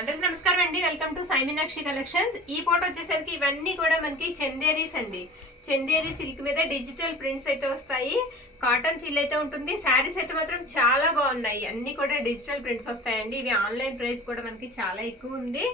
అందరికి నమస్కారం అండి. Welcome to Sai Meenakshi collections. ఈ ఫోటో వచ్చేసరికి ఇవన్నీ కూడా మనకి చందేరీస్ అండి. చందేరి సిల్క్ మీద డిజిటల్ ప్రింట్స్ అయితే వస్తాయి. కాటన్ ఫీల్ అయితే ఉంటుంది. శారీస్ అయితే మాత్రం చాలా బాగున్నాయి. అన్ని కూడా డిజిటల్ ప్రింట్స్ వస్తాయండి. ఇవి ఆన్లైన్ ప్రైస్ కూడా మనకి చాలా ఎక్కువ ఉంది.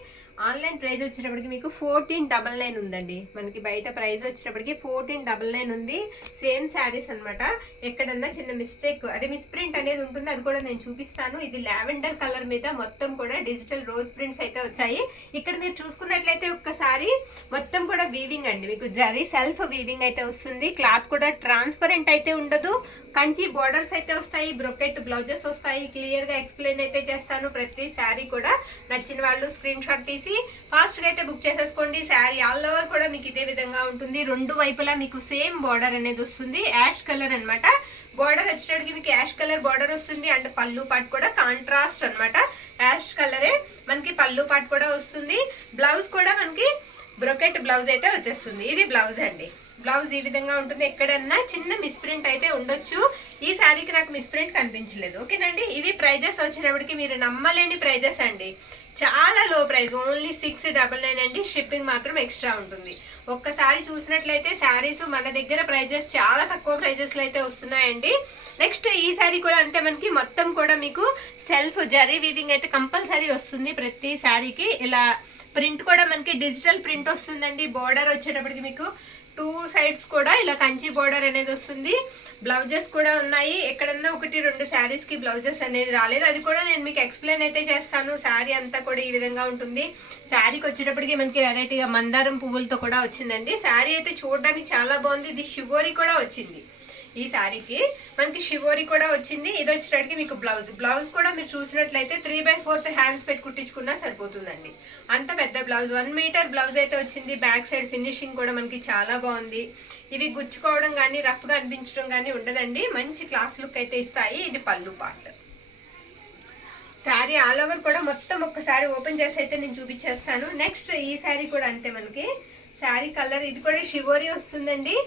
ఆన్లైన్ ప్రైస్ వచ్చేటప్పటికి మీకు 1499 ఉందండి. మనకి బయట ప్రైస్ వచ్చేటప్పటికి 1499 ఉంది. సేమ్ శారీస్ అనమాట. ఎక్కడన్నా చిన్న మిస్టేక్ అదే మిస్ప్రింట్ అనేది ఉంటుంది, అది కూడా నేను చూపిస్తాను. ఇది లావెండర్ కలర్ మీద మొత్తం కూడా డిజిటల్ రోజ్ ప్రింట్స్ అయితే వచ్చాయి. ఇక్కడ మీరు చూసుకున్నట్లయితే ఒక్కసారి మొత్తం కూడా వీవింగ్ అండి. మీకు జరీ సెల్ఫ్ వీవింగ్ అయితే వస్తుంది. క్లాత్ కూడా ట్రాన్స్పరెంట్ అయితే ఉండదు. కంచి బోర్డర్స్ అయితే వస్తాయి. బ్రొకెట్ బ్లౌజెస్ వస్తాయి. క్లియర్ గా ఎక్స్ప్లెయిన్ అయితే చేస్తాను. ప్రతి శారీ కూడా నచ్చిన వాళ్ళు స్క్రీన్ షాట్ తీసి ఫాస్ట్ గా అయితే బుక్ చేసేసుకోండి. శారీ ఆల్ ఓవర్ కూడా మీకు ఇదే విధంగా ఉంటుంది. రెండు వైపులా మీకు సేమ్ బోర్డర్ అనేది వస్తుంది. యాష్ కలర్ అన్నమాట. బోర్డర్ వచ్చేటప్పటికి మీకు యాష్ కలర్ బోర్డర్ వస్తుంది. అండ్ పళ్ళు పాటు కూడా కాంట్రాస్ట్ అన్నమాట. యాష్ కలరే మనకి పళ్ళు పాటు కూడా వస్తుంది. బ్లౌజ్ కూడా మనకి బ్రొకెట్ బ్లౌజ్ అయితే వచ్చేస్తుంది. ఇది బ్లౌజ్ అండి. బ్లౌజ్ ఈ విధంగా ఉంటుంది. ఎక్కడన్నా చిన్న మిస్ప్రింట్ అయితే ఉండొచ్చు. ఈ శారీకి నాకు మిస్ప్రింట్ కనిపించలేదు. ఓకేనండి. ఇవి ప్రైజెస్ వచ్చేటప్పటికి మీరు నమ్మలేని ప్రైజెస్ అండి. చాలా లో ప్రైస్, ఓన్లీ 699 అండి. షిప్పింగ్ మాత్రం ఎక్స్ట్రా ఉంటుంది. ఒక్కసారి చూసినట్లయితే శారీస్ మన దగ్గర ప్రైజెస్ చాలా తక్కువ ప్రైజెస్ లో అయితే వస్తున్నాయండి. నెక్స్ట్ ఈ శారీ కూడా అంతే. మనకి మొత్తం కూడా మీకు సెల్ఫ్ జరీ వీవింగ్ అయితే కంపల్సరీ వస్తుంది. ప్రతి శారీకి ఇలా ప్రింట్ కూడా మనకి డిజిటల్ ప్రింట్ వస్తుందండి. బోర్డర్ వచ్చేటప్పటికి మీకు 2 సైడ్స్ కూడా ఇలా కంచి బోర్డర్ అనేది వస్తుంది. బ్లౌజెస్ కూడా ఉన్నాయి. ఎక్కడన్నా 1-2 శారీస్ కి బ్లౌజెస్ అనేది రాలేదు. అది కూడా నేను మీకు ఎక్స్ప్లెయిన్ అయితే చేస్తాను. శారీ అంతా కూడా ఈ విధంగా ఉంటుంది. శారీకి వచ్చేటప్పటికి మనకి వెరైటీగా మందారం పువ్వులతో కూడా వచ్చిందండి. శారీ అయితే చూడడానికి చాలా బాగుంది. ఇది షివోరి కూడా వచ్చింది. ఈ శారీకి మనకి షివోరి కూడా వచ్చింది. ఇది వచ్చేటప్పటికి మీకు బ్లౌజ్ కూడా మీరు చూసినట్లయితే 3/4 హ్యాండ్స్ పెట్టి కుట్టించుకున్నా సరిపోతుందండి. అంత పెద్ద బ్లౌజ్, 1 మీటర్ బ్లౌజ్ అయితే వచ్చింది. బ్యాక్ సైడ్ ఫినిషింగ్ కూడా మనకి చాలా బాగుంది. ఇవి గుచ్చుకోవడం కానీ రఫ్ గా అనిపించడం కానీ ఉండదండి. మంచి క్లాస్ లుక్ అయితే ఇస్తాయి. ఇది పళ్ళు పార్ట్. శారీ ఆల్ ఓవర్ కూడా మొత్తం ఒక్కసారి ఓపెన్ చేసి అయితే నేను చూపించేస్తాను. నెక్స్ట్ ఈ శారీ కూడా అంతే. మనకి శారీ కలర్ ఇది కూడా షివోరి వస్తుందండి.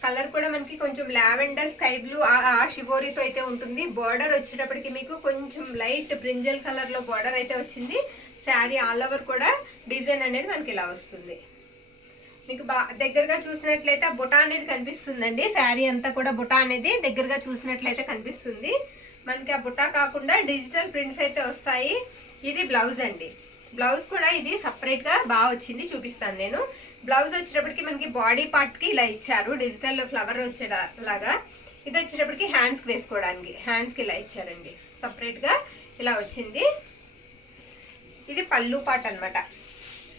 కలర్ కూడా మనకి కొంచెం లావెండర్ స్కై బ్లూ ఆ షివోరితో అయితే ఉంటుంది. బార్డర్ వచ్చేటప్పటికి మీకు కొంచెం లైట్ బ్రింజల్ కలర్ లో బార్డర్ అయితే వచ్చింది. శారీ ఆల్ ఓవర్ కూడా డిజైన్ అనేది మనకి ఇలా వస్తుంది. మీకు దగ్గరగా చూసినట్లయితే ఆ బుటా అనేది కనిపిస్తుందండి. శారీ అంతా కూడా బుటా అనేది దగ్గరగా చూసినట్లయితే కనిపిస్తుంది. మనకి ఆ బుటా కాకుండా డిజిటల్ ప్రింట్స్ అయితే వస్తాయి. ఇది బ్లౌజ్ అండి. బ్లౌజ్ కూడా ఇది సపరేట్ గా బాగా వచ్చింది, చూపిస్తాను నేను. బ్లౌజ్ వచ్చేటప్పటికి మనకి బాడీ పార్ట్ కి ఇలా ఇచ్చారు, డిజిటల్ ఫ్లవర్ వచ్చేలాగా. ఇది వచ్చేటప్పటికి హ్యాండ్స్ కి వేసుకోవడానికి హ్యాండ్స్ కి ఇలా ఇచ్చారండి. సపరేట్ గా ఇలా వచ్చింది. ఇది పళ్ళు పార్ట్ అన్నమాట.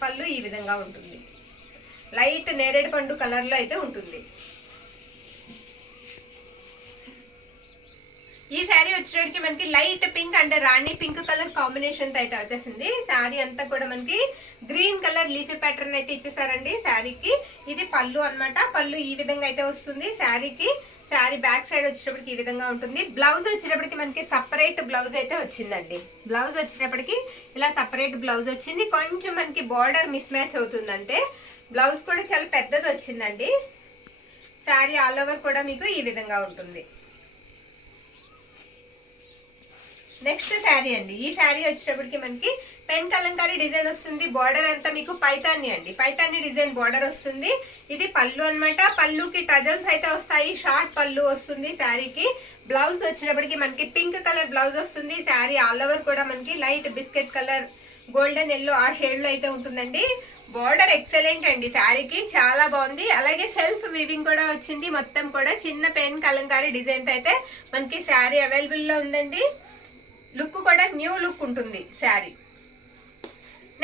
పళ్ళు ఈ విధంగా ఉంటుంది. లైట్ నేరేడు పండు కలర్ లో అయితే ఉంటుంది. ఈ శారీ వచ్చేటప్పటికి మనకి light pink and Rani pink colour combination తో అయితే వచ్చేసింది. శారీ అంతా కూడా మనకి గ్రీన్ కలర్ లీఫీ ప్యాటర్న్ అయితే ఇచ్చేసారండి శారీకి. ఇది పళ్ళు అన్నమాట. పళ్ళు ఈ విధంగా అయితే వస్తుంది శారీకి. శారీ బ్యాక్ సైడ్ వచ్చేటప్పటికి ఈ విధంగా ఉంటుంది. బ్లౌజ్ వచ్చేటప్పటికి మనకి సపరేట్ బ్లౌజ్ అయితే వచ్చిందండి. బ్లౌజ్ వచ్చేటప్పటికి ఇలా సపరేట్ బ్లౌజ్ వచ్చింది. కొంచెం మనకి బార్డర్ మిస్ మ్యాచ్ అవుతుంది అంతే. బ్లౌజ్ కూడా చాలా పెద్దది వచ్చిందండి. శారీ ఆల్ ఓవర్ కూడా మీకు ఈ విధంగా ఉంటుంది. నెక్స్ట్ శారీ అండి. ఈ శారీ వచ్చేటప్పటికి మనకి పెన్ కలంకారీ డిజైన్ వస్తుంది. బార్డర్ అంతా మీకు పైతాన్ని అండి. పైతాన్ని డిజైన్ బార్డర్ వస్తుంది. ఇది పళ్ళు అన్నమాట. పళ్ళుకి టజల్స్ అయితే వస్తాయి. షార్ట్ పళ్ళు వస్తుంది శారీకి. బ్లౌజ్ వచ్చేటప్పటికి మనకి పింక్ కలర్ బ్లౌజ్ వస్తుంది. శారీ ఆల్ ఓవర్ కూడా మనకి light biscuit colour, golden yellow ఆ షేడ్ లో అయితే ఉంటుందండి. బార్డర్ ఎక్సలెంట్ అండి. శారీకి చాలా బాగుంది. అలాగే సెల్ఫ్ వీవింగ్ కూడా వచ్చింది. మొత్తం కూడా చిన్న పెన్ కలంకారీ డిజైన్ తో అయితే మనకి శారీ అవైలబుల్ లో ఉందండి. లుక్ కూడా న్యూ లుక్ ఉంటుంది శారీ.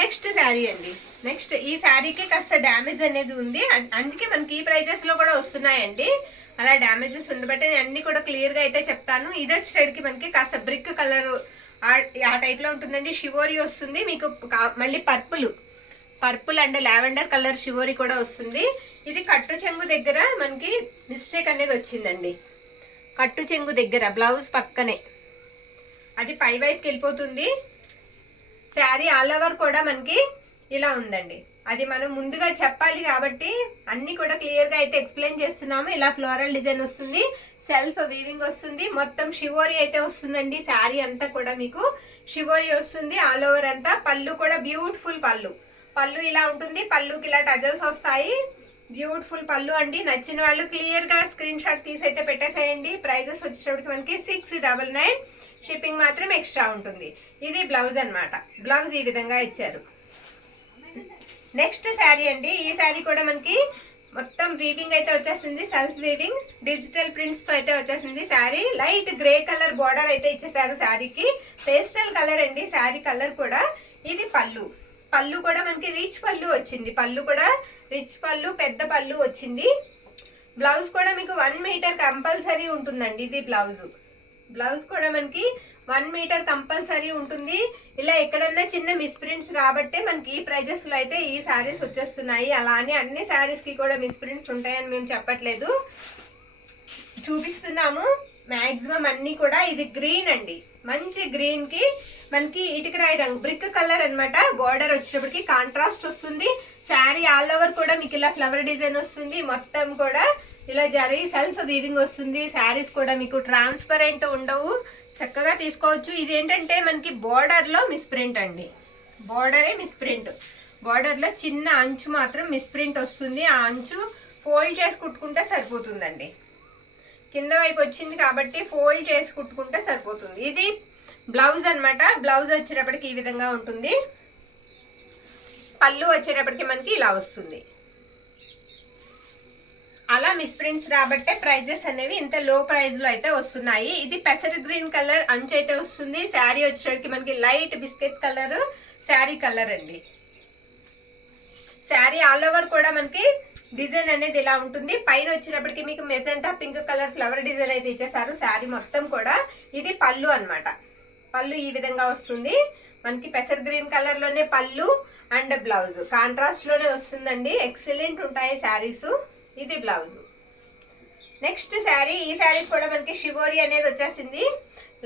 నెక్స్ట్ శారీ అండి. నెక్స్ట్ ఈ శారీకి కాస్త డ్యామేజ్ అనేది ఉంది. అందుకే మనకి ఈ ప్రైజెస్ లో కూడా వస్తున్నాయండి. అలా డ్యామేజెస్ ఉండబట్టే నేను అన్ని కూడా క్లియర్ గా అయితే చెప్తాను. ఇది వచ్చేటికి మనకి కాస్త బ్రిక్ కలర్ ఆ టైప్ లో ఉంటుందండి. షివోరి వస్తుంది మీకు. మళ్ళీ purple and lavender colour shibori కూడా వస్తుంది. ఇది కట్టు చెంగు దగ్గర మనకి మిస్టేక్ అనేది వచ్చిందండి. కట్టు చెంగు దగ్గర బ్లౌజ్ పక్కనే అది పై వైపుకి వెళ్ళిపోతుంది. శారీ ఆల్ ఓవర్ కూడా మనకి ఇలా ఉందండి. అది మనం ముందుగా చెప్పాలి కాబట్టి అన్ని కూడా క్లియర్ గా అయితే ఎక్స్ప్లెయిన్ చేస్తున్నాము. ఇలా ఫ్లోరల్ డిజైన్ వస్తుంది. సెల్ఫ్ వీవింగ్ వస్తుంది, మొత్తం షివోరీ అయితే వస్తుందండి. శారీ అంతా కూడా మీకు షివోరీ వస్తుంది ఆల్ ఓవర్ అంతా. పళ్ళు కూడా బ్యూటిఫుల్ పళ్ళు, పళ్ళు ఇలా ఉంటుంది. పళ్ళుకి ఇలా టజల్స్ వస్తాయి, బ్యూటిఫుల్ పళ్ళు అండి. నచ్చిన వాళ్ళు క్లియర్ గా స్క్రీన్ షాట్ తీసి అయితే పెట్టేసేయండి. ప్రైజెస్ వచ్చేటప్పటికి మనకి 699, షిప్పింగ్ మాత్రం ఎక్స్ట్రా ఉంటుంది. ఇది బ్లౌజ్ అన్నమాట. బ్లౌజ్ ఈ విధంగా ఇచ్చారు. నెక్స్ట్ శారీ అండి. ఈ శారీ కూడా మనకి మొత్తం వీవింగ్ అయితే వచ్చేసింది, సెల్ఫ్ వీవింగ్ డిజిటల్ ప్రింట్స్ తో అయితే వచ్చేసింది. Sari light grey colour border అయితే ఇచ్చేసారు శారీకి. పేస్టల్ కలర్ అండి శారీ కలర్ కూడా. ఇది పళ్ళు, పళ్ళు కూడా మనకి రిచ్ పళ్ళు వచ్చింది. పళ్ళు కూడా రిచ్ పళ్ళు, పెద్ద పళ్ళు వచ్చింది. బ్లౌజ్ కూడా మీకు 1 మీటర్ కంపల్సరీ ఉంటుందండి. ఇది బ్లౌజ్, బ్లౌజ్ కూడా మనకి 1 మీటర్ కంపల్సరీ ఉంటుంది. ఇలా ఎక్కడన్నా చిన్న మిస్ప్రింట్స్ రాబట్టే మనకి ఈ ప్రైజెస్ లో అయితే ఈ శారీస్ వచ్చేస్తున్నాయి. అలా అని అన్ని శారీస్ కి కూడా మిస్ప్రింట్స్ ఉంటాయని మేము చెప్పట్లేదు, చూపిస్తున్నాము మాక్సిమం అన్ని కూడా. ఇది గ్రీన్ అండి, మంచి గ్రీన్ కి మనకి ఇటుకరాయి రంగు బ్రిక్ కలర్ అన్నమాట. బార్డర్ వచ్చేటప్పటికి కాంట్రాస్ట్ వస్తుంది. శారీ ఆల్ ఓవర్ కూడా మీకు ఇలా ఫ్లవర్ డిజైన్ వస్తుంది. మొత్తం కూడా ఇలా జరిగి సెల్ఫ్ వీవింగ్ వస్తుంది. శారీస్ కూడా మీకు ట్రాన్స్పరెంట్ ఉండవు, చక్కగా తీసుకోవచ్చు. ఇది ఏంటంటే మనకి బార్డర్ లో మిస్ప్రింట్ అండి, బార్డరే మిస్ప్రింట్. బార్డర్ లో చిన్న అంచు మాత్రం మిస్ప్రింట్ వస్తుంది. ఆ అంచు ఫోల్డ్ చేసి కుట్టుకుంటే సరిపోతుందండి. కింద వైపు వచ్చింది కాబట్టి ఫోల్డ్ చేసి కుట్టుకుంటే సరిపోతుంది. ఇది బ్లౌజ్ అన్నమాట. బ్లౌజ్ వచ్చేటప్పటికి ఈ విధంగా ఉంటుంది. పళ్ళు వచ్చేటప్పటికి మనకి ఇలా వస్తుంది. అలా మిస్ప్రింట్స్ రాబట్టే ప్రైజెస్ అనేవి ఇంత లో ప్రైస్ లో అయితే వస్తున్నాయి. ఇది పెసర్ గ్రీన్ కలర్ అంచు అయితే వస్తుంది. శారీ వచ్చేటప్పటికి మనకి light biscuit colour sari colour అండి. శారీ ఆల్ ఓవర్ కూడా మనకి డిజైన్ అనేది ఇలా ఉంటుంది. పైన వచ్చేటప్పటికి మీకు magenta pink colour flower design అయితే ఇచ్చేసారు శారీ మొత్తం కూడా. ఇది పళ్ళు అన్నమాట. పళ్ళు ఈ విధంగా వస్తుంది మనకి. పెసర్ గ్రీన్ కలర్ లోనే పళ్ళు అండ్ బ్లౌజ్ కాంట్రాస్ట్ లోనే వస్తుందండి. ఎక్సలెంట్ ఉంటాయి శారీస్. ఇది బ్లౌజ్. నెక్స్ట్ శారీ, ఈ శారీస్ కూడా మనకి షివోరీ అనేది వచ్చేసింది.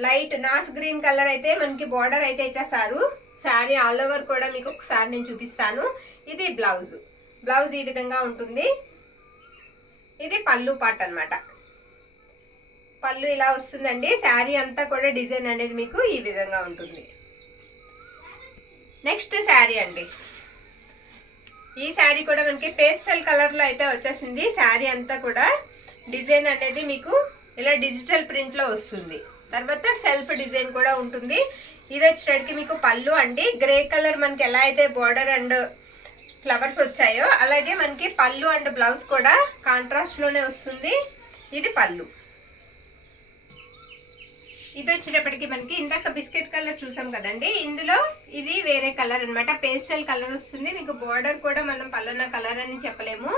లైట్ నాస్ గ్రీన్ కలర్ అయితే మనకి బార్డర్ అయితే ఇచ్చేసారు. శారీ ఆల్ ఓవర్ కూడా మీకు ఒకసారి నేను చూపిస్తాను. ఇది బ్లౌజ్, బ్లౌజ్ ఈ విధంగా ఉంటుంది. ఇది పళ్ళు పార్ట్ అన్నమాట. పళ్ళు ఇలా వస్తుందండి. శారీ అంతా కూడా డిజైన్ అనేది మీకు ఈ విధంగా ఉంటుంది. నెక్స్ట్ శారీ అండి. ఈ శారీ కూడా మనకి పేస్టల్ కలర్ లో అయితే వచ్చేసింది. శారీ అంతా కూడా డిజైన్ అనేది మీకు ఇలా డిజిటల్ ప్రింట్ లో వస్తుంది. తర్వాత సెల్ఫ్ డిజైన్ కూడా ఉంటుంది. ఇది వచ్చేటికి మీకు పళ్ళు అండి. గ్రే కలర్ మనకి ఎలా అయితే బార్డర్ అండ్ ఫ్లవర్స్ వచ్చాయో అలాగే మనకి పళ్ళు అండ్ బ్లౌజ్ కూడా కాంట్రాస్ట్ లోనే వస్తుంది. ఇది పళ్ళు. ఇది వచ్చేటప్పటికి మనకి ఇందాక బిస్కెట్ కలర్ చూసాం కదండి, ఇందులో ఇది వేరే కలర్ అన్నమాట. పేస్టల్ కలర్ వస్తుంది మీకు. బార్డర్ కూడా మనం పల్లన కలర్ అని చెప్పలేము.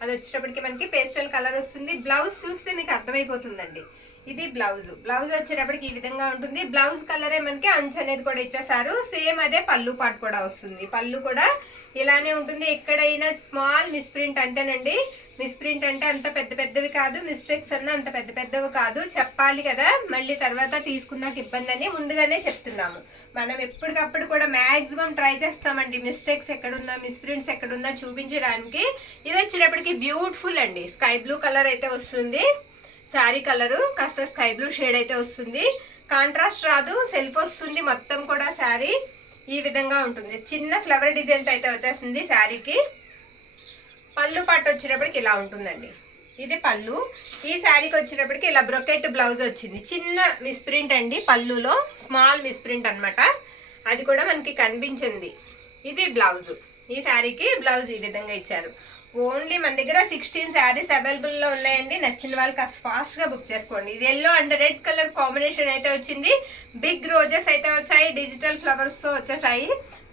అది వచ్చేటప్పటికి మనకి పేస్టల్ కలర్ వస్తుంది. బ్లౌజ్ చూస్తే మీకు అర్థమైపోతుందండి. ఇది బ్లౌజ్, బ్లౌజ్ వచ్చేటప్పటికి ఈ విధంగా ఉంటుంది. బ్లౌజ్ కలరే మనకి అంచు అనేది కూడా ఇచ్చేసారు. సేమ్ అదే పళ్ళు పాటు కూడా వస్తుంది. పళ్ళు కూడా ఇలానే ఉంటుంది. ఎక్కడైనా స్మాల్ మిస్ప్రింట్ అంటేనండి, మిస్ప్రింట్ అంటే అంత పెద్ద పెద్దవి కాదు, మిస్టేక్స్ అన్న అంత పెద్ద పెద్దవి కాదు. చెప్పాలి కదా, మళ్ళీ తర్వాత తీసుకున్నాక ఇబ్బంది అని ముందుగానే చెప్తున్నాము. మనం ఎప్పటికప్పుడు కూడా మాక్సిమం ట్రై చేస్తామండి మిస్టేక్స్ ఎక్కడున్నా, మిస్ప్రింట్స్ ఎక్కడున్నా చూపించడానికి. ఇది వచ్చేటప్పటికి బ్యూటిఫుల్ అండి. స్కై బ్లూ కలర్ అయితే వస్తుంది. శారీ కలరు కాస్త స్కై బ్లూ షేడ్ అయితే వస్తుంది. కాంట్రాస్ట్ రాదు, సెల్ఫ్ వస్తుంది. మొత్తం కూడా శారీ ఈ విధంగా ఉంటుంది. చిన్న ఫ్లవర్ డిజైన్ అయితే వచ్చేసింది శారీకి. పళ్ళు పాటు వచ్చేటప్పటికి ఇలా ఉంటుందండి. ఇది పళ్ళు. ఈ శారీకి వచ్చేటప్పటికి ఇలా బ్రొకెట్ బ్లౌజ్ వచ్చింది. చిన్న మిస్ప్రింట్ అండి పళ్ళులో, స్మాల్ మిస్ప్రింట్ అన్నమాట. అది కూడా మనకి కనిపించింది. ఇది బ్లౌజ్. ఈ శారీకి బ్లౌజ్ ఈ విధంగా ఇచ్చారు. ఓన్లీ మన దగ్గర 16 శారీస్ అవైలబుల్ లో ఉన్నాయండి. నచ్చిన వాళ్ళు కాస్త ఫాస్ట్ గా బుక్ చేసుకోండి. ఇది yellow and red colour combination అయితే వచ్చింది. బిగ్ రోజెస్ అయితే వచ్చాయి, డిజిటల్ ఫ్లవర్స్ తో వచ్చేసాయి.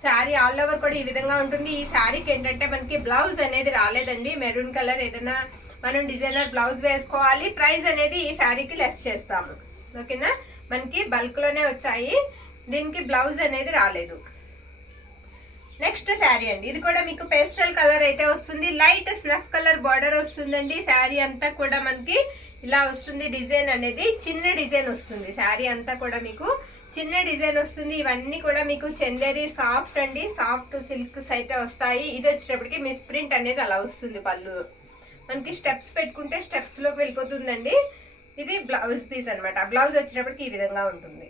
శారీ ఆల్ ఓవర్ కూడా ఈ విధంగా ఉంటుంది. ఈ శారీకి ఏంటంటే మనకి బ్లౌజ్ అనేది రాలేదండి. మెరూన్ కలర్ ఏదైనా మనం డిజైనర్ బ్లౌజ్ వేసుకోవాలి. ప్రైస్ అనేది ఈ శారీకి లెస్ చేస్తాము. ఓకేనా, మనకి బల్క్ లోనే వచ్చాయి. దీనికి బ్లౌజ్ అనేది రాలేదు. నెక్స్ట్ శారీ అండి. ఇది కూడా మీకు పేస్టల్ కలర్ అయితే వస్తుంది. లైట్ స్నఫ్ కలర్ బార్డర్ వస్తుందండి. శారీ అంతా కూడా మనకి ఇలా వస్తుంది. డిజైన్ అనేది చిన్న డిజైన్ వస్తుంది. శారీ అంతా కూడా మీకు చిన్న డిజైన్ వస్తుంది. ఇవన్నీ కూడా మీకు చందేరి సాఫ్ట్ అండి, సాఫ్ట్ సిల్క్స్ అయితే వస్తాయి. ఇది వచ్చేటప్పటికి మిస్ ప్రింట్ అనేది అలా వస్తుంది. పళ్ళు మనకి స్టెప్స్ పెట్టుకుంటే స్టెప్స్ లోకి వెళ్ళిపోతుందండి. ఇది బ్లౌజ్ పీస్ అన్నమాట. బ్లౌజ్ వచ్చేటప్పటికి ఈ విధంగా ఉంటుంది.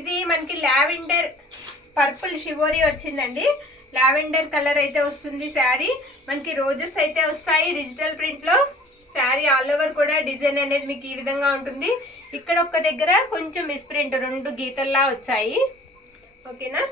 ఇది మనకి లావెండర్ పర్పుల్ షివోరీ వచ్చిందండి. లావెండర్ కలర్ అయితే వస్తుంది శారీ. మనకి రోజెస్ అయితే వస్తాయి డిజిటల్ ప్రింట్ లో. శారీ ఆల్ ఓవర్ కూడా డిజైన్ అనేది మీకు ఈ విధంగా ఉంటుంది. ఇక్కడ ఒక్క దగ్గర కొంచెం మిస్ప్రింట్ 2 గీతల్లా వచ్చాయి. ఓకేనా.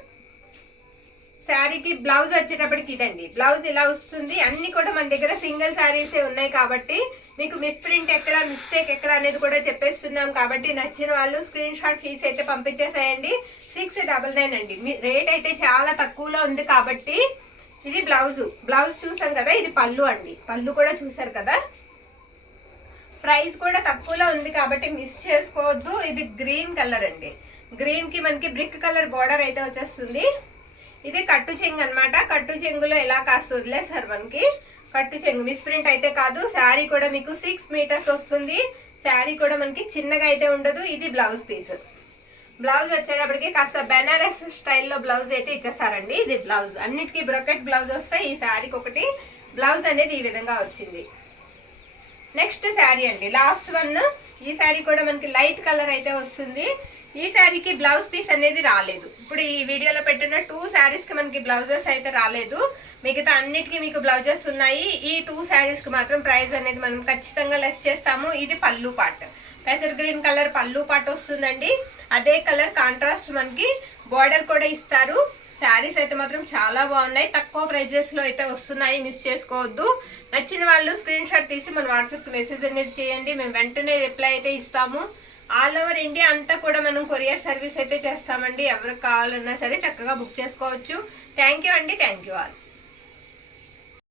శారీకి బ్లౌజ్ వచ్చేటప్పటికి ఇదండి. బ్లౌజ్ ఇలా వస్తుంది. అన్ని కూడా మన దగ్గర సింగిల్ శారీసే ఉన్నాయి కాబట్టి మీకు మిస్ప్రింట్ ఎక్కడ, మిస్టేక్ ఎక్కడ అనేది కూడా చెప్పేస్తున్నాం. కాబట్టి నచ్చిన వాళ్ళు స్క్రీన్ షాట్ తీసి అయితే పంపించేసేయండి. 699 అండి. రేట్ అయితే చాలా తక్కువలో ఉంది కాబట్టి. ఇది బ్లౌజ్ చూసాం కదా. ఇది పళ్ళు అండి. పళ్ళు కూడా చూసారు కదా. ప్రైస్ కూడా తక్కువలో ఉంది కాబట్టి మిస్ చేసుకోవద్దు. ఇది గ్రీన్ కలర్ అండి. గ్రీన్ కి మనకి బ్రిక్ కలర్ బార్డర్ అయితే వచ్చేస్తుంది. ఇది కట్టు చెంగు అనమాట. కట్టు చెంగులో ఎలా కాస్త వదిలేసారు మనకి. కట్టు చెంగు మిస్ప్రింట్ అయితే కాదు. శారీ కూడా మీకు 6 మీటర్స్ వస్తుంది. శారీ కూడా మనకి చిన్నగా అయితే ఉండదు. ఇది బ్లౌజ్ పీస్. బ్లౌజ్ వచ్చేటప్పటికి కాస్త బెనారస్ స్టైల్లో బ్లౌజ్ అయితే ఇచ్చేస్తారండి. ఇది బ్లౌజ్. అన్నిటికీ బ్రొకెట్ బ్లౌజ్ వస్తాయి. ఈ శారీకి ఒకటి బ్లౌజ్ అనేది ఈ విధంగా వచ్చింది. నెక్స్ట్ శారీ అండి, లాస్ట్ వన్. ఈ శారీ కూడా మనకి లైట్ కలర్ అయితే వస్తుంది. ఈ శారీకి బ్లౌజ్ పీస్ అనేది రాలేదు. ఇప్పుడు ఈ వీడియోలో పెట్టిన 2 శారీస్ కి మనకి బ్లౌజెస్ అయితే రాలేదు. మిగతా అన్నిటికీ మీకు బ్లౌజెస్ ఉన్నాయి. ఈ 2 శారీస్ కి మాత్రం ప్రైస్ అనేది మనం ఖచ్చితంగా లెస్ చేస్తాము. ఇది పళ్ళు పార్ట్. పెసర్ గ్రీన్ కలర్ పళ్ళు పార్ట్ వస్తుందండి. అదే కలర్ కాంట్రాస్ట్ మనకి బార్డర్ కూడా ఇస్తారు. శారీస్ అయితే మాత్రం చాలా బాగున్నాయి. తక్కువ ప్రైజెస్ లో అయితే వస్తున్నాయి. మిస్ చేసుకోవద్దు. నచ్చిన వాళ్ళు స్క్రీన్ షాట్ తీసి మన వాట్సాప్ కి మెసేజ్ అనేది చేయండి. మేము వెంటనే రిప్లై అయితే ఇస్తాము. ఆల్ ఓవర్ ఇండియా అంతా కూడా మనం కొరియర్ సర్వీస్ అయితే చేస్తామండి. ఎవరికి కావాలన్నా సరే చక్కగా బుక్ చేసుకోవచ్చు. థ్యాంక్ యూ అండి. Thank you all.